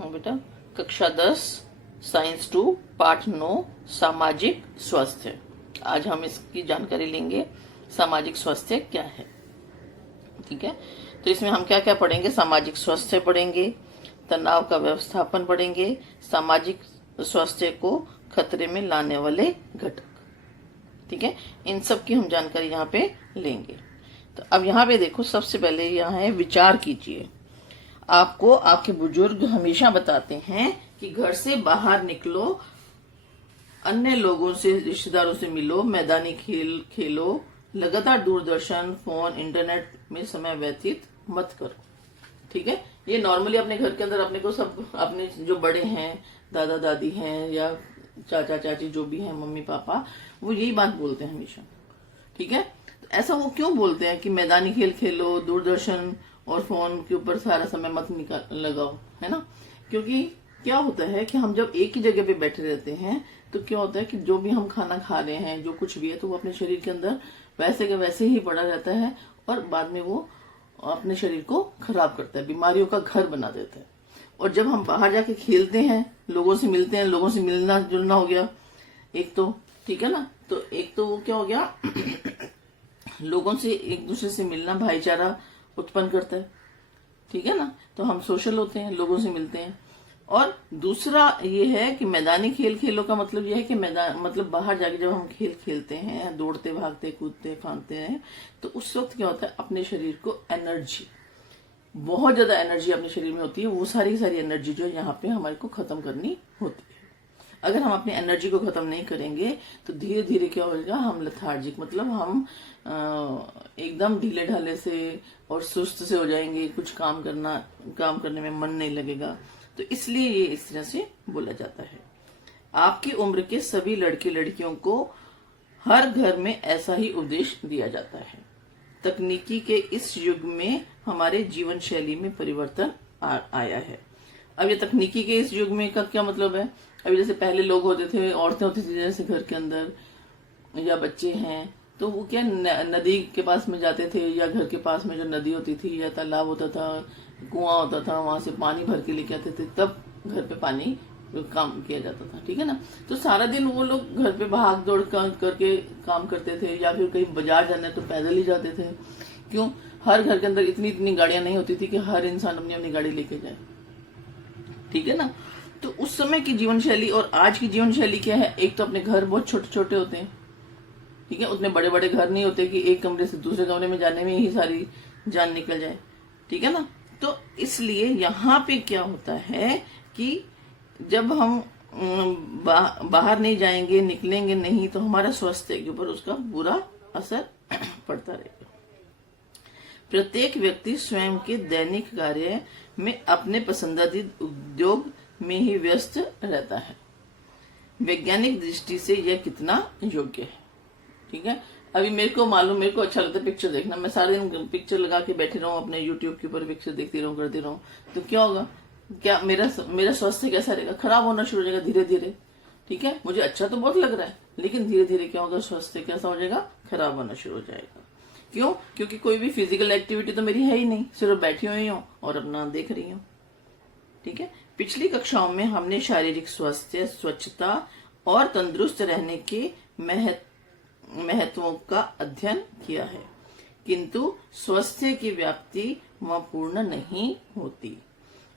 हाँ बेटा, कक्षा 10 साइंस 2 पाठ 9 सामाजिक स्वास्थ्य। आज हम इसकी जानकारी लेंगे, सामाजिक स्वास्थ्य क्या है। ठीक है, तो इसमें हम क्या क्या पढ़ेंगे? सामाजिक स्वास्थ्य पढ़ेंगे, तनाव का व्यवस्थापन पढ़ेंगे, सामाजिक स्वास्थ्य को खतरे में लाने वाले घटक। ठीक है, इन सब की हम जानकारी यहाँ पे लेंगे। तो अब यहाँ पे देखो, सबसे पहले यहाँ है विचार कीजिए। आपको आपके बुजुर्ग हमेशा बताते हैं कि घर से बाहर निकलो, अन्य लोगों से, रिश्तेदारों से मिलो, मैदानी खेल खेलो, लगातार दूरदर्शन, फोन, इंटरनेट में समय व्यतीत मत करो। ठीक है, ये नॉर्मली अपने घर के अंदर अपने को सब, अपने जो बड़े हैं, दादा दादी हैं या चाचा चाची जो भी हैं, मम्मी पापा, वो यही बात बोलते हैं हमेशा। ठीक है, तो ऐसा वो क्यों बोलते हैं कि मैदानी खेल खेलो, दूरदर्शन और फोन के ऊपर सारा समय मत लगाओ, है ना? क्योंकि क्या होता है कि हम जब एक ही जगह पे बैठे रहते हैं तो क्या होता है कि जो भी हम खाना खा रहे हैं, जो कुछ भी है, तो वो अपने शरीर के अंदर वैसे के वैसे ही पड़ा रहता है और बाद में वो अपने शरीर को खराब करता है, बीमारियों का घर बना देता है। और जब हम बाहर जाके खेलते हैं, लोगों से मिलते हैं, लोगों से मिलना जुलना हो गया एक तो, ठीक है ना? तो एक तो वो क्या हो गया लोगों से, एक दूसरे से मिलना भाईचारा उत्पन्न करता है। ठीक है ना? तो हम सोशल होते हैं, लोगों से मिलते हैं। और दूसरा ये है कि मैदानी खेल खेलों का मतलब ये है कि मैदान मतलब बाहर जाके जब हम खेल खेलते हैं, दौड़ते भागते कूदते फांदते हैं, तो उस वक्त क्या होता है, अपने शरीर को एनर्जी, बहुत ज्यादा एनर्जी अपने शरीर में होती है। वो सारी एनर्जी जो है यहाँ पे हमारे को खत्म करनी होती है। अगर हम अपनी एनर्जी को खत्म नहीं करेंगे तो धीरे धीरे क्या होगा, हम लेथार्जिक, मतलब हम एकदम ढीले ढाले से और सुस्त से हो जाएंगे, कुछ काम करने में मन नहीं लगेगा। तो इसलिए ये इस तरह से बोला जाता है। आपकी उम्र के सभी लड़के लड़कियों को हर घर में ऐसा ही उपदेश दिया जाता है। तकनीकी के इस युग में हमारे जीवन शैली में परिवर्तन आया है। अब ये तकनीकी के इस युग में का क्या मतलब है? अभी जैसे पहले लोग होते थे, औरतें होती थी जैसे घर के अंदर, या बच्चे हैं, तो वो क्या नदी के पास में जाते थे, या घर के पास में जो नदी होती थी या तालाब होता था, कुआं होता था, वहां से पानी भर के लेके आते थे, तब घर पे पानी काम किया जाता था। ठीक है ना? तो सारा दिन वो लोग घर पे भाग दौड़ करके काम करते थे, या फिर कहीं बाजार जाना है तो पैदल ही जाते थे। क्यों? हर घर के अंदर इतनी गाड़ियां नहीं होती थी कि हर इंसान अपनी अपनी गाड़ी लेके जाए। ठीक है ना? तो उस समय की जीवन शैली और आज की जीवन शैली क्या है? एक तो अपने घर बहुत छोटे छोटे होते हैं। ठीक है, उतने बड़े बड़े घर नहीं होते कि एक कमरे से दूसरे कमरे में जाने में ही सारी जान निकल जाए। ठीक है ना? तो इसलिए यहाँ पे क्या होता है कि जब हम बाहर नहीं जाएंगे, निकलेंगे नहीं, तो हमारा स्वास्थ्य के ऊपर उसका बुरा असर पड़ता रहेगा। प्रत्येक व्यक्ति स्वयं के दैनिक कार्य में अपने पसंदीदा उद्योग में ही व्यस्त रहता है। वैज्ञानिक दृष्टि से यह कितना योग्य है? ठीक है, अभी मेरे को मालूम, मेरे को अच्छा लगता है पिक्चर देखना। मैं सारे दिन पिक्चर लगा के बैठे रहूं, अपने यूट्यूब के ऊपर पिक्चर देखती रहूं, करती रहूं, तो क्या होगा? क्या मेरा स्वास्थ्य कैसा रहेगा? खराब होना शुरू हो जाएगा धीरे धीरे। ठीक है, मुझे अच्छा तो बहुत लग रहा है, लेकिन धीरे धीरे क्या होगा, स्वास्थ्य कैसा हो जाएगा? खराब होना शुरू हो जाएगा। क्यों? क्योंकि कोई भी फिजिकल एक्टिविटी तो मेरी है ही नहीं, सिर्फ बैठी हुई हूँ और अपना देख रही हूँ। ठीक है, पिछली कक्षाओं में हमने शारीरिक स्वास्थ्य, स्वच्छता और तंदुरुस्त रहने के महत्वों का अध्ययन किया है, किंतु स्वास्थ्य की व्याप्ति वह पूर्ण नहीं होती।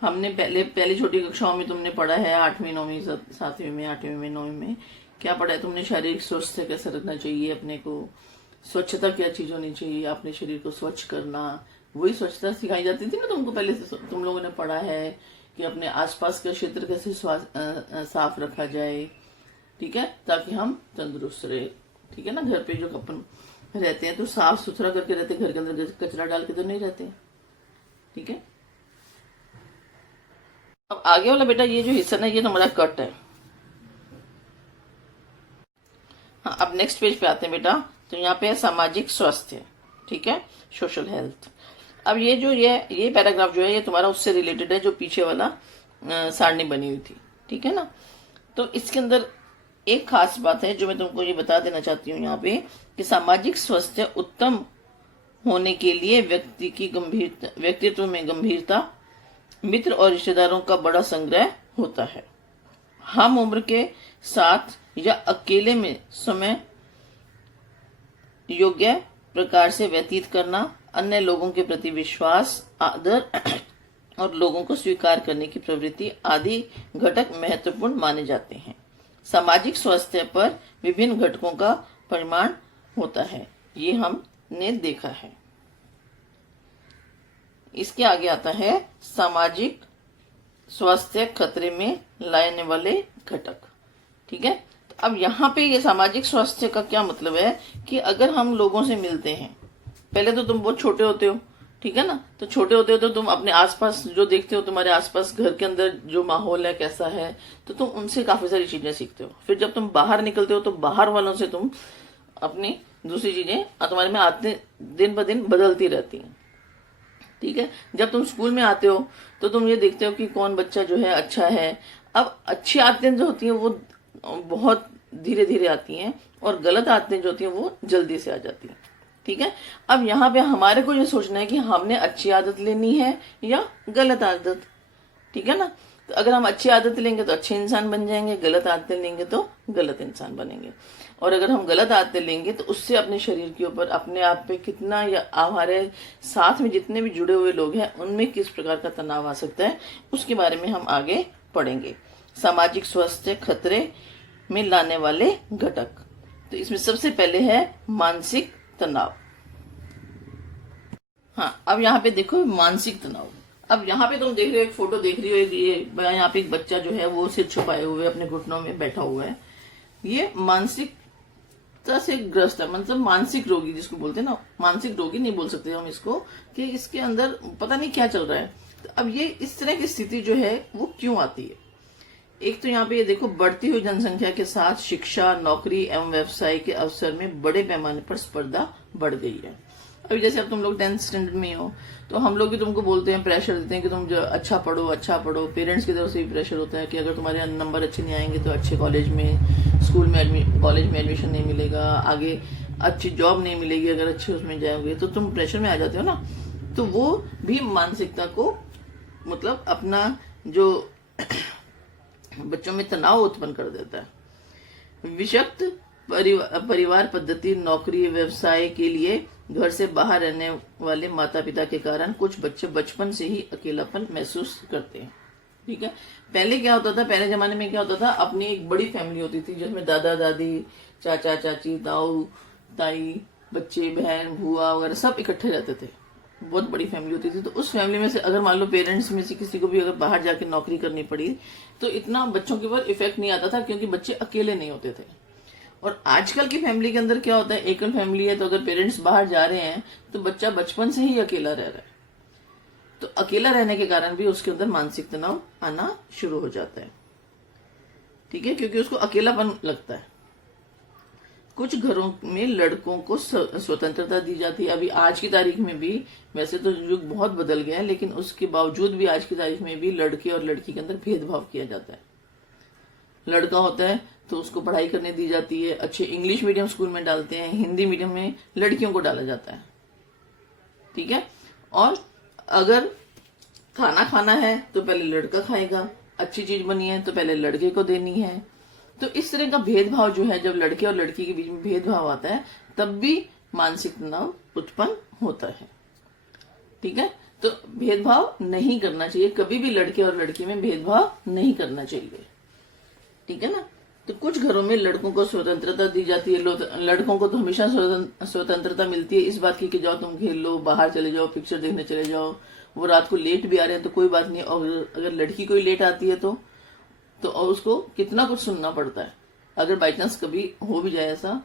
हमने पहली छोटी कक्षाओं में तुमने पढ़ा है, 8वीं 9वीं 7वीं में, 8वीं में, 9वीं में क्या पढ़ा है तुमने? शारीरिक स्वास्थ्य कैसे रखना चाहिए अपने को, स्वच्छता क्या चीज होनी चाहिए, अपने शरीर को स्वच्छ करना, वही स्वच्छता सिखाई जाती थी ना तुमको पहले से। तुम लोगों ने पढ़ा है कि अपने आसपास का क्षेत्र कैसे साफ रखा जाए। ठीक है, ताकि हम तंदुरुस्त रहे। ठीक है ना? घर पे जो अपन रहते हैं तो साफ सुथरा करके रहते हैं, घर के अंदर कचरा डाल के तो नहीं रहते। ठीक है, अब आगे वाला बेटा ये जो हिस्सा ना, ये हमारा कट है। हाँ, अब नेक्स्ट पेज पे आते हैं बेटा। तो यहाँ पे है सामाजिक स्वास्थ्य। ठीक है, सोशल हेल्थ। अब ये जो ये पैराग्राफ जो है, ये तुम्हारा उससे रिलेटेड है जो पीछे वाला सारणी बनी हुई थी। ठीक है ना? तो इसके अंदर एक खास बात है जो मैं तुमको ये बता देना चाहती हूँ यहाँ पे, कि सामाजिक स्वास्थ्य उत्तम होने के लिए व्यक्तित्व में गंभीरता, मित्र और रिश्तेदारों का बड़ा संग्रह होता है। हम उम्र के साथ या अकेले में समय योग्य प्रकार से व्यतीत करना, अन्य लोगों के प्रति विश्वास, आदर और लोगों को स्वीकार करने की प्रवृत्ति आदि घटक महत्वपूर्ण माने जाते हैं। सामाजिक स्वास्थ्य पर विभिन्न घटकों का परिमाण होता है, ये हमने देखा है। इसके आगे आता है सामाजिक स्वास्थ्य खतरे में लाने वाले घटक। ठीक है, तो अब यहाँ पे ये सामाजिक स्वास्थ्य का क्या मतलब है कि अगर हम लोगों से मिलते हैं, पहले तो तुम बहुत छोटे होते हो, ठीक है ना, तो छोटे होते हो तो तुम अपने आसपास जो देखते हो, तुम्हारे आसपास घर के अंदर जो माहौल है कैसा है, तो तुम उनसे काफी सारी चीजें सीखते हो। फिर जब तुम बाहर निकलते हो तो बाहर वालों से तुम अपनी दूसरी चीजें तुम्हारे में आते दिन ब दिन बदलती रहती हैं। ठीक है, जब तुम स्कूल में आते हो तो तुम ये देखते हो कि कौन बच्चा जो है अच्छा है। अब अच्छी आदतें जो होती हैं वो बहुत धीरे धीरे आती हैं और गलत आदतें जो होती हैं वो जल्दी से आ जाती हैं। ठीक है, अब यहाँ पे हमारे को ये सोचना है कि हमने अच्छी आदत लेनी है या गलत आदत। ठीक है ना, तो अगर हम अच्छी आदत लेंगे तो अच्छे इंसान बन जाएंगे, गलत आदतें लेंगे तो गलत इंसान बनेंगे। और अगर हम गलत आदतें लेंगे तो उससे अपने शरीर के ऊपर, अपने आप पे कितना, या हमारे साथ में जितने भी जुड़े हुए लोग हैं उनमें किस प्रकार का तनाव आ सकता है, उसके बारे में हम आगे पढ़ेंगे। सामाजिक स्वास्थ्य खतरे में लाने वाले घटक, तो इसमें सबसे पहले है मानसिक तनाव। हाँ, अब यहाँ पे देखो मानसिक तनाव। अब यहाँ पे तुम देख रहे हो, एक फोटो देख रही हो, ये यहाँ पे एक बच्चा जो है वो सिर छुपाए हुए अपने घुटनों में बैठा हुआ है। ये मानसिकता से ग्रस्त है, मतलब मानसिक रोगी जिसको बोलते हैं ना, मानसिक रोगी नहीं बोल सकते हम इसको, कि इसके अंदर पता नहीं क्या चल रहा है। तो अब ये इस तरह की स्थिति जो है वो क्यों आती है? एक तो यहाँ पे ये देखो, बढ़ती हुई जनसंख्या के साथ शिक्षा, नौकरी एवं व्यवसाय के अवसर में बड़े पैमाने पर स्पर्धा बढ़ गई है। अभी जैसे अब तुम लोग 10th स्टैंडर्ड में हो तो हम लोग भी तुमको बोलते हैं, प्रेशर देते हैं कि तुम जो अच्छा पढ़ो अच्छा पढ़ो। पेरेंट्स की तरफ से भी प्रेशर होता है कि अगर तुम्हारे नंबर अच्छे नहीं आएंगे तो अच्छे कॉलेज में, स्कूल में, कॉलेज में एडमिशन नहीं मिलेगा, आगे अच्छी जॉब नहीं मिलेगी अगर अच्छे उसमें जाओगे, तो तुम प्रेशर में आ जाते हो ना। तो वो भी मानसिकता को, मतलब अपना जो बच्चों में तनाव उत्पन्न कर देता है। विषक्त परिवार पद्धति, नौकरी, व्यवसाय के लिए घर से बाहर रहने वाले माता पिता के कारण कुछ बच्चे बचपन से ही अकेलापन महसूस करते हैं। ठीक है, पहले क्या होता था, पहले जमाने में क्या होता था, अपनी एक बड़ी फैमिली होती थी जिसमें दादा दादी, चाचा चाची, ताऊ ताई, बच्चे, बहन, बुआ वगैरह सब इकट्ठे रहते थे। बहुत बड़ी फैमिली होती थी। तो उस फैमिली में से अगर मान लो पेरेंट्स में से किसी को भी अगर बाहर जाके नौकरी करनी पड़ी तो इतना बच्चों के ऊपर इफेक्ट नहीं आता था, क्योंकि बच्चे अकेले नहीं होते थे। और आजकल की फैमिली के अंदर क्या होता है, एकल फैमिली है तो अगर पेरेंट्स बाहर जा रहे हैं तो बच्चा बचपन से ही अकेला रह रहा है। तो अकेला रहने के कारण भी उसके अंदर मानसिक तनाव आना शुरू हो जाता है। ठीक है, क्योंकि उसको अकेलापन लगता है। कुछ घरों में लड़कों को स्वतंत्रता दी जाती है। अभी आज की तारीख में भी, वैसे तो युग बहुत बदल गया है, लेकिन उसके बावजूद भी आज की तारीख में भी लड़के और लड़की के अंदर भेदभाव किया जाता है। लड़का होता है तो उसको पढ़ाई करने दी जाती है, अच्छे इंग्लिश मीडियम स्कूल में डालते हैं, हिंदी मीडियम में लड़कियों को डाला जाता है। ठीक है, और अगर खाना खाना है तो पहले लड़का खाएगा, अच्छी चीज बनी है तो पहले लड़के को देनी है। तो इस तरह का भेदभाव जो है, जब लड़के और लड़की के बीच में भेदभाव आता है तब भी मानसिक तनाव उत्पन्न होता है। ठीक है, तो भेदभाव नहीं करना चाहिए, कभी भी लड़के और लड़की में भेदभाव नहीं करना चाहिए। ठीक है ना, तो कुछ घरों में लड़कों को स्वतंत्रता दी जाती है। लड़कों को तो हमेशा स्वतंत्रता मिलती है इस बात की कि जाओ तुम खेल लो, बाहर चले जाओ, पिक्चर देखने चले जाओ। वो रात को लेट भी आ रहे हैं तो कोई बात नहीं, और अगर लड़की कोई लेट आती है तो उसको कितना कुछ सुनना पड़ता है। अगर बाई चांस कभी हो भी जाए ऐसा,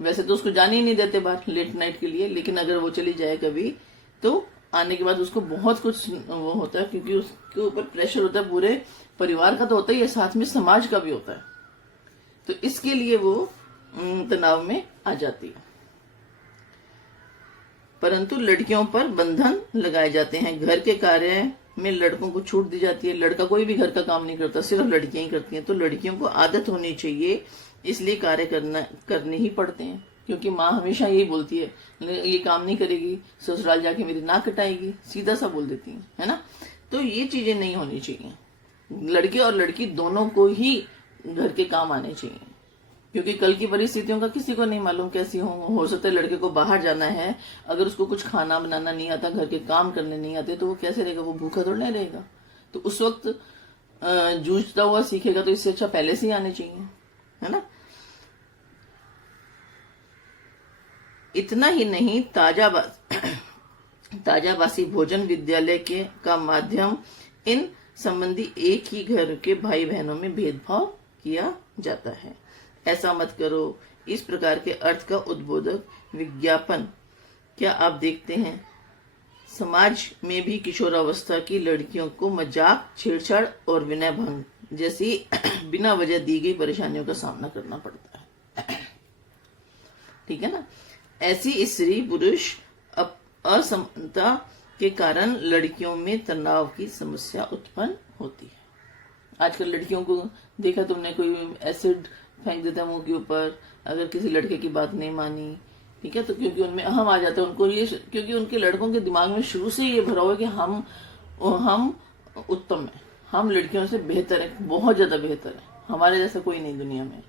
वैसे तो उसको जाने ही नहीं देते बाहर लेट नाइट के लिए, लेकिन अगर वो चली जाए कभी तो आने के बाद उसको बहुत कुछ वो होता है, क्योंकि उसके ऊपर प्रेशर होता है, पूरे परिवार का तो होता ही है, साथ में समाज का भी होता है। तो इसके लिए वो तनाव में आ जाती है। परंतु लड़कियों पर बंधन लगाए जाते हैं। घर के कार्य में लड़कों को छूट दी जाती है। लड़का कोई भी घर का काम नहीं करता, सिर्फ लड़कियां ही करती हैं। तो लड़कियों को आदत होनी चाहिए, इसलिए कार्य करने ही पड़ते हैं, क्योंकि माँ हमेशा यही बोलती है ये काम नहीं करेगी ससुराल जाके मेरी नाक कटाएगी, सीधा सा बोल देती है ना। तो ये चीजें नहीं होनी चाहिए। लड़के और लड़की दोनों को ही घर के काम आने चाहिए, क्योंकि कल की परिस्थितियों का किसी को नहीं मालूम कैसी हो सकता है लड़के को बाहर जाना है, अगर उसको कुछ खाना बनाना नहीं आता, घर के काम करने नहीं आते, तो वो कैसे रहेगा? वो भूखा थोड़ा नहीं रहेगा। तो उस वक्त जूझता हुआ सीखेगा, तो इससे अच्छा पहले से ही आने चाहिए, है ना। इतना ही नहीं, ताजाबासी भोजन विद्यालय के का माध्यम इन संबंधी एक ही घर के भाई बहनों में भेदभाव किया जाता है। ऐसा मत करो, इस प्रकार के अर्थ का उद्बोधक विज्ञापन क्या आप देखते हैं? समाज में भी किशोरावस्था की लड़कियों को मजाक, छेड़छाड़ और विनय भंग जैसी बिना वजह दी गई परेशानियों का सामना करना पड़ता है। ठीक है ना। ऐसी स्त्री पुरुष असमानता के कारण लड़कियों में तनाव की समस्या उत्पन्न होती है। आजकल लड़कियों को देखा तुमने, कोई एसिड फेंक देता है मुंह के ऊपर अगर किसी लड़के की बात नहीं मानी, ठीक है। तो क्योंकि उनमें अहम आ जाता है उनको, ये क्योंकि उनके लड़कों के दिमाग में शुरू से ये भरा हुआ है कि हम उत्तम है, हम लड़कियों से बेहतर है, बहुत ज्यादा बेहतर है, हमारे जैसा कोई नहीं दुनिया में।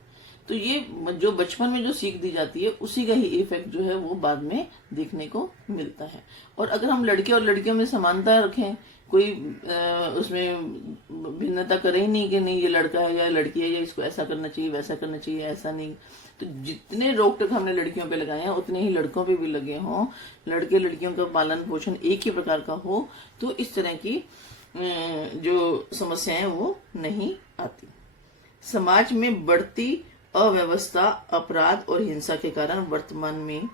तो ये जो बचपन में जो सीख दी जाती है उसी का ही इफेक्ट जो है वो बाद में देखने को मिलता है। और अगर हम लड़के और लड़कियों में समानता रखें, कोई उसमें भिन्नता करे ही नहीं कि नहीं ये लड़का है या लड़की है या इसको ऐसा करना चाहिए वैसा करना चाहिए, ऐसा नहीं, तो जितने रोक टोक हमने लड़कियों पे लगाए हैं उतने ही लड़कों पे भी लगे हों, लड़के लड़कियों का पालन पोषण एक ही प्रकार का हो, तो इस तरह की जो समस्याएं वो नहीं आती। समाज में बढ़ती अव्यवस्था, अपराध और हिंसा के कारण वर्तमान में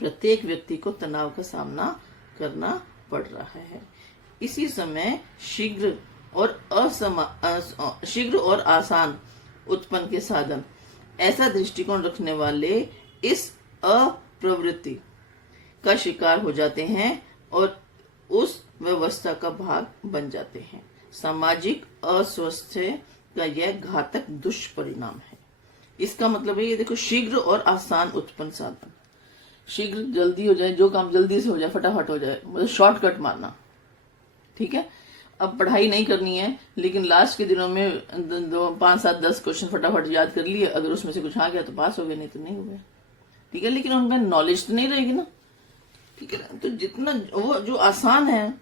प्रत्येक व्यक्ति को तनाव का सामना करना पड़ रहा है। इसी समय शीघ्र और आसान उत्पन्न के साधन, ऐसा दृष्टिकोण रखने वाले इस अप्रवृत्ति का शिकार हो जाते हैं और उस व्यवस्था का भाग बन जाते हैं। सामाजिक अस्वास्थ्य का यह घातक दुष्परिणाम है। इसका मतलब है ये देखो, शीघ्र और आसान उत्पन्न साधन, शीघ्र जल्दी हो जाए, जो काम जल्दी से हो जाए, फटाफट हो जाए, मतलब शॉर्टकट मारना, ठीक है। अब पढ़ाई नहीं करनी है लेकिन लास्ट के दिनों में 5, 7, 10 क्वेश्चन फटाफट याद कर लिए, अगर उसमें से कुछ आ गया तो पास हो गए, नहीं तो नहीं हो गया, ठीक है। लेकिन उनमें नॉलेज तो नहीं रहेगी ना, ठीक है ना। तो जितना वो जो आसान है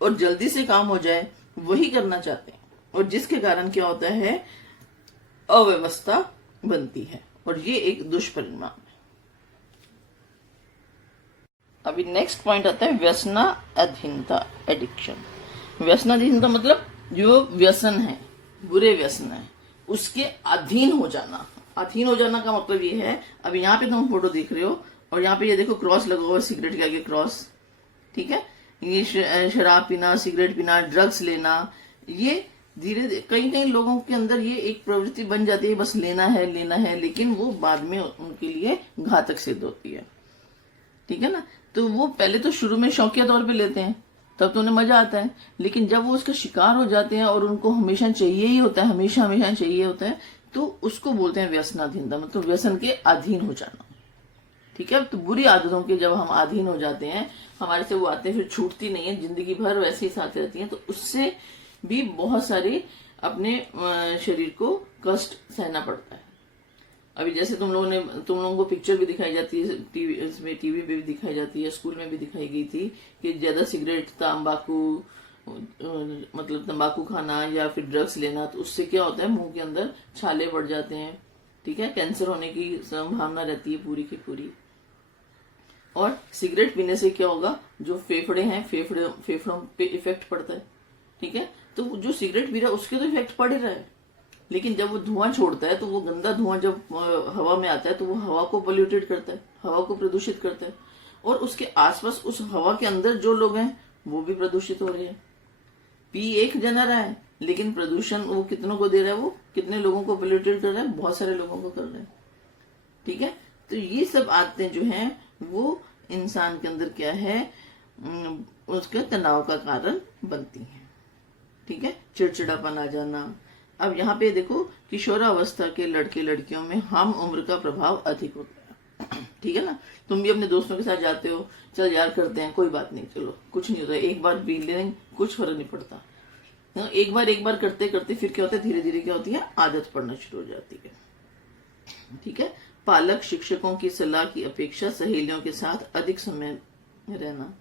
और जल्दी से काम हो जाए वही करना चाहते हैं, और जिसके कारण क्या होता है, अव्यवस्था बनती है, और ये एक दुष्परिणाम है। अभी नेक्स्ट पॉइंट आता है व्यसनाधीनता, एडिक्शन। व्यसनाधीनता मतलब जो व्यसन है, बुरे व्यसन है, उसके अधीन हो जाना। अधीन हो जाना का मतलब ये है, अब यहाँ पे तुम फोटो देख रहे हो और यहाँ पे ये देखो क्रॉस लगा हुआ, सिगरेट के आगे क्रॉस, ठीक है। ये शराब पीना, सिगरेट पीना, ड्रग्स लेना, ये धीरे कई कई लोगों के अंदर ये एक प्रवृत्ति बन जाती है, बस लेना है, लेकिन वो बाद में उनके लिए घातक सिद्ध होती है, ठीक है ना। तो वो पहले तो शुरू में शौकिया तौर पे लेते हैं, तब तो उन्हें मजा आता है, लेकिन जब वो उसका शिकार हो जाते हैं और उनको हमेशा चाहिए ही होता है, हमेशा चाहिए होता है, तो उसको बोलते हैं व्यसनाधीनता, मतलब व्यसन के अधीन हो जाना, ठीक है। तो बुरी आदतों के जब हम अधीन हो जाते हैं, हमारे से वो आते हैं, फिर छूटती नहीं है, जिंदगी भर वैसे ही साथ रहती है, तो उससे भी बहुत सारे अपने शरीर को कष्ट सहना पड़ता है। अभी जैसे तुम लोगों को पिक्चर भी दिखाई जाती है, टीवी पे भी दिखाई जाती है, स्कूल में भी दिखाई गई थी कि ज्यादा सिगरेट, मतलब तंबाकू खाना या फिर ड्रग्स लेना, तो उससे क्या होता है, मुंह के अंदर छाले पड़ जाते हैं, ठीक है, कैंसर होने की संभावना रहती है पूरी की पूरी। और सिगरेट पीने से क्या होगा, जो फेफड़े हैं, फेफड़ों पे इफेक्ट पड़ता है, ठीक है। तो जो सिगरेट पी रहा है उसके तो इफेक्ट पड़ ही रहा है, लेकिन जब वो धुआं छोड़ता है तो वो गंदा धुआं जब हवा में आता है तो वो हवा को पोल्यूटेड करता है, हवा को प्रदूषित करता है, और उसके आसपास उस हवा के अंदर जो लोग हैं वो भी प्रदूषित हो रहे हैं। पी एक जना रहा है लेकिन प्रदूषण वो कितनों को दे रहा है, वो कितने लोगों को पोल्यूटेड कर रहा है, बहुत सारे लोगों को कर रहे हैं, ठीक है। तो ये सब आदतें जो हैं वो इंसान के अंदर क्या है, उसके तनाव का कारण बनती हैं, ठीक है, चिड़चिड़ापन आ जाना। अब यहाँ पे देखो, किशोरावस्था के लड़के लड़कियों में हम उम्र का प्रभाव अधिक होता है, ठीक है ना। तुम भी अपने दोस्तों के साथ जाते हो, चल यार करते हैं, कोई बात नहीं, चलो कुछ नहीं होता, एक बार पी लेंगे, कुछ फर्क नहीं पड़ता। एक बार करते करते फिर क्या होता है, धीरे धीरे क्या होती है, आदत पड़ना शुरू हो जाती है। ठीक है। पालक शिक्षकों की सलाह की अपेक्षा सहेलियों के साथ अधिक समय रहना,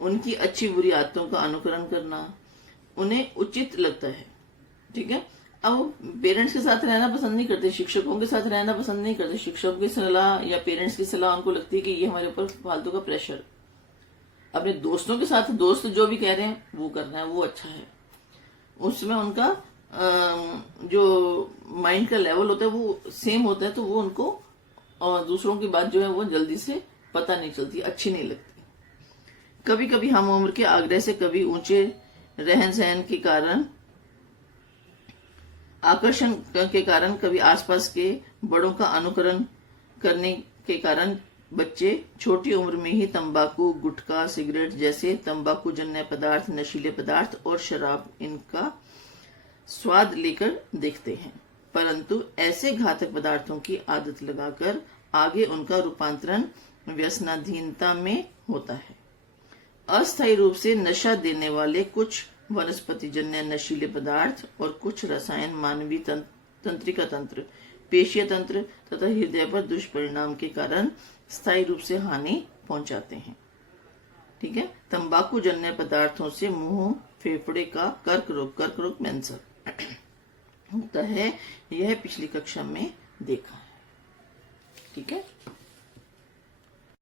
उनकी अच्छी बुरी आदतों का अनुकरण करना उन्हें उचित लगता है। ठीक है। अब पेरेंट्स के साथ रहना पसंद नहीं करते, शिक्षकों के साथ रहना पसंद नहीं करते। शिक्षकों की सलाह या पेरेंट्स की सलाह उनको लगती है कि ये हमारे ऊपर फालतू का प्रेशर। अपने दोस्तों के साथ दोस्त जो भी कह रहे हैं वो करना है, वो अच्छा है। उसमें उनका जो माइंड का लेवल होता है वो सेम होता है, तो वो उनको दूसरों की बात जो है वो जल्दी से पता नहीं चलती, अच्छी नहीं लगती। कभी कभी हम उम्र के आग्रह से, कभी ऊंचे रहन सहन के कारण, आकर्षण के कारण, कभी आसपास के बड़ों का अनुकरण करने के कारण बच्चे छोटी उम्र में ही तंबाकू, गुटखा, सिगरेट जैसे तंबाकू जन्य पदार्थ, नशीले पदार्थ और शराब इनका स्वाद लेकर देखते हैं, परंतु ऐसे घातक पदार्थों की आदत लगाकर आगे उनका रूपांतरण व्यसनाधीनता में होता है। अस्थायी रूप से नशा देने वाले कुछ वनस्पति जन्य नशीले पदार्थ और कुछ रसायन मानवीय तंत्रिका तंत्र, पेशीय तंत्र तथा हृदय पर दुष्परिणाम के कारण स्थायी रूप से हानि पहुंचाते हैं। ठीक है। तंबाकू जन्य पदार्थों से मुंह, फेफड़े का कर्क रोग कैंसर होता है, यह पिछली कक्षा में देखा है। ठीक है।